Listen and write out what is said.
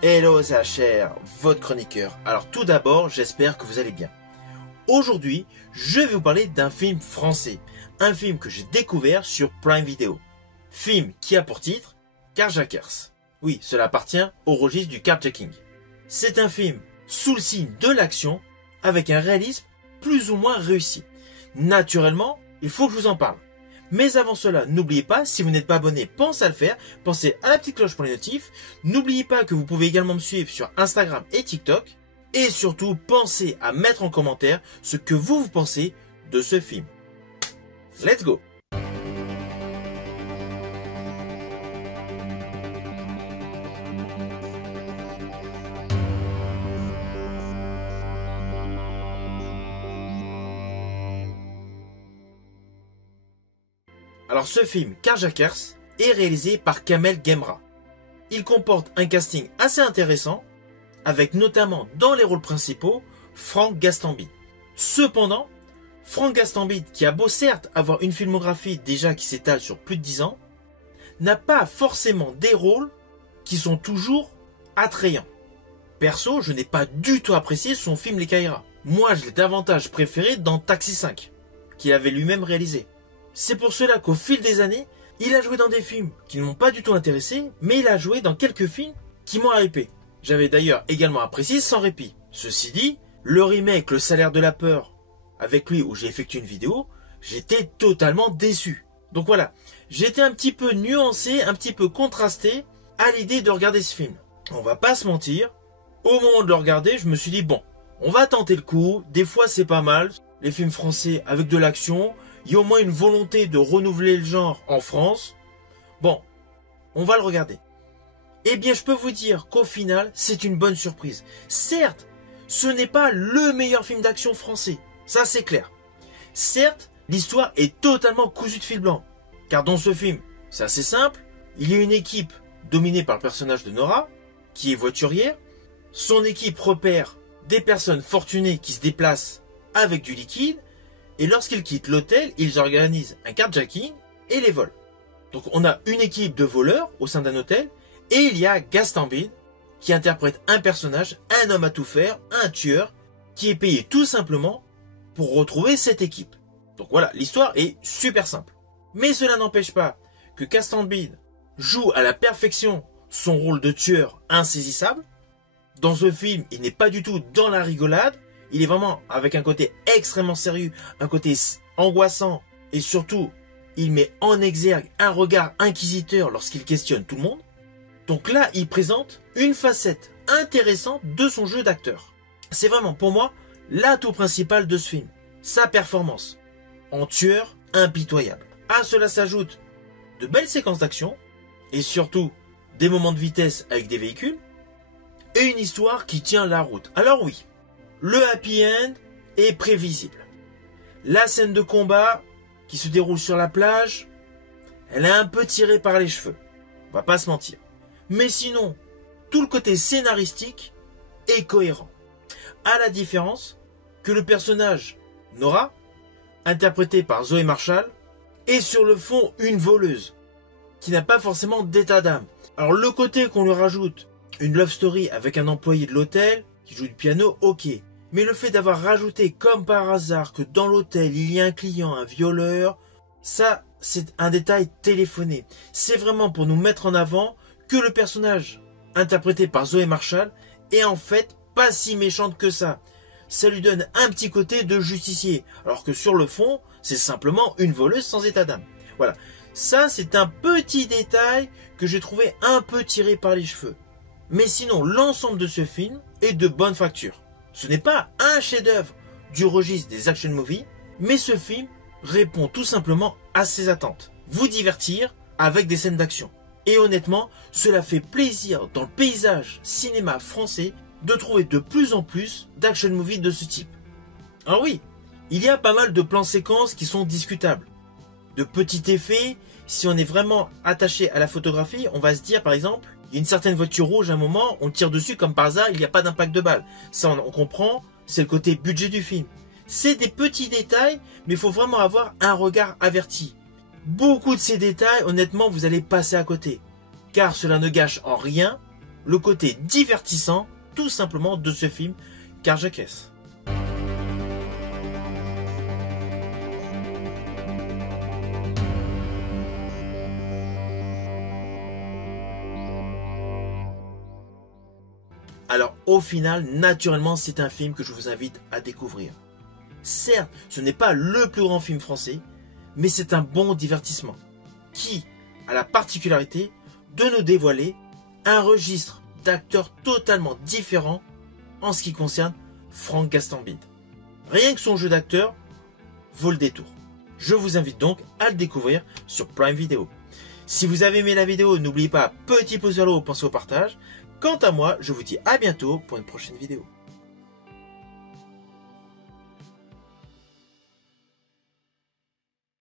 Hello CHR, votre chroniqueur. Alors tout d'abord, j'espère que vous allez bien. Aujourd'hui, je vais vous parler d'un film français. Un film que j'ai découvert sur Prime Video. Film qui a pour titre Carjackers. Oui, cela appartient au registre du carjacking. C'est un film sous le signe de l'action, avec un réalisme plus ou moins réussi. Naturellement, il faut que je vous en parle. Mais avant cela, n'oubliez pas, si vous n'êtes pas abonné, pensez à le faire. Pensez à la petite cloche pour les notifs. N'oubliez pas que vous pouvez également me suivre sur Instagram et TikTok. Et surtout, pensez à mettre en commentaire ce que vous pensez de ce film. Let's go! Alors ce film, Carjackers, est réalisé par Kamel Ghemra. Il comporte un casting assez intéressant, avec notamment dans les rôles principaux, Franck Gastambide. Cependant, Franck Gastambide, qui a beau certes avoir une filmographie déjà qui s'étale sur plus de 10 ans, n'a pas forcément des rôles qui sont toujours attrayants. Perso, je n'ai pas du tout apprécié son film Les Caïras. Moi, je l'ai davantage préféré dans Taxi 5, qu'il avait lui-même réalisé. C'est pour cela qu'au fil des années, il a joué dans des films qui ne m'ont pas du tout intéressé, mais il a joué dans quelques films qui m'ont hypé. J'avais d'ailleurs également apprécié Sans répit. Ceci dit, le remake Le Salaire de la peur, avec lui où j'ai effectué une vidéo, j'étais totalement déçu. Donc voilà, j'étais un petit peu nuancé, un petit peu contrasté à l'idée de regarder ce film. On va pas se mentir, au moment de le regarder, je me suis dit bon, on va tenter le coup, des fois c'est pas mal, les films français avec de l'action, il y a au moins une volonté de renouveler le genre en France. Bon, on va le regarder. Eh bien, je peux vous dire qu'au final, c'est une bonne surprise. Certes, ce n'est pas le meilleur film d'action français. Ça, c'est clair. Certes, l'histoire est totalement cousue de fil blanc. Car dans ce film, c'est assez simple. Il y a une équipe dominée par le personnage de Nora, qui est voiturière. Son équipe repère des personnes fortunées qui se déplacent avec du liquide. Et lorsqu'ils quittent l'hôtel, ils organisent un carjacking et les volent. Donc on a une équipe de voleurs au sein d'un hôtel, et il y a Gastambide qui interprète un personnage, un homme à tout faire, un tueur, qui est payé tout simplement pour retrouver cette équipe. Donc voilà, l'histoire est super simple. Mais cela n'empêche pas que Gastambide joue à la perfection son rôle de tueur insaisissable. Dans ce film, il n'est pas du tout dans la rigolade. Il est vraiment avec un côté extrêmement sérieux, un côté angoissant, et surtout, il met en exergue un regard inquisiteur lorsqu'il questionne tout le monde. Donc là, il présente une facette intéressante de son jeu d'acteur. C'est vraiment, pour moi, l'atout principal de ce film. Sa performance, en tueur impitoyable. À cela s'ajoute de belles séquences d'action, et surtout, des moments de vitesse avec des véhicules, et une histoire qui tient la route. Alors oui, le happy end est prévisible. La scène de combat qui se déroule sur la plage, elle est un peu tirée par les cheveux. On va pas se mentir. Mais sinon, tout le côté scénaristique est cohérent. À la différence que le personnage Nora, interprété par Zoé Marshall, est sur le fond une voleuse qui n'a pas forcément d'état d'âme. Alors le côté qu'on lui rajoute une love story avec un employé de l'hôtel qui joue du piano, ok. Mais le fait d'avoir rajouté comme par hasard que dans l'hôtel il y a un client, un violeur, ça c'est un détail téléphoné. C'est vraiment pour nous mettre en avant que le personnage interprété par Zoé Marshall est en fait pas si méchante que ça. Ça lui donne un petit côté de justicier, alors que sur le fond, c'est simplement une voleuse sans état d'âme. Voilà, ça c'est un petit détail que j'ai trouvé un peu tiré par les cheveux. Mais sinon, l'ensemble de ce film est de bonne facture. Ce n'est pas un chef-d'œuvre du registre des action movies, mais ce film répond tout simplement à ses attentes. Vous divertir avec des scènes d'action. Et honnêtement, cela fait plaisir dans le paysage cinéma français de trouver de plus en plus d'action movies de ce type. Alors oui, il y a pas mal de plans séquences qui sont discutables. De petits effets, si on est vraiment attaché à la photographie, on va se dire par exemple, il y a une certaine voiture rouge à un moment, on tire dessus comme par hasard, il n'y a pas d'impact de balle. Ça on comprend, c'est le côté budget du film. C'est des petits détails, mais il faut vraiment avoir un regard averti. Beaucoup de ces détails, honnêtement, vous allez passer à côté. Car cela ne gâche en rien le côté divertissant tout simplement de ce film Cage à caisse. Alors au final, naturellement, c'est un film que je vous invite à découvrir. Certes, ce n'est pas le plus grand film français, mais c'est un bon divertissement qui a la particularité de nous dévoiler un registre d'acteurs totalement différent en ce qui concerne Franck Gastambide. Rien que son jeu d'acteur vaut le détour. Je vous invite donc à le découvrir sur Prime Video. Si vous avez aimé la vidéo, n'oubliez pas, petit pouce vers le haut, pensez au partage. Quant à moi, je vous dis à bientôt pour une prochaine vidéo.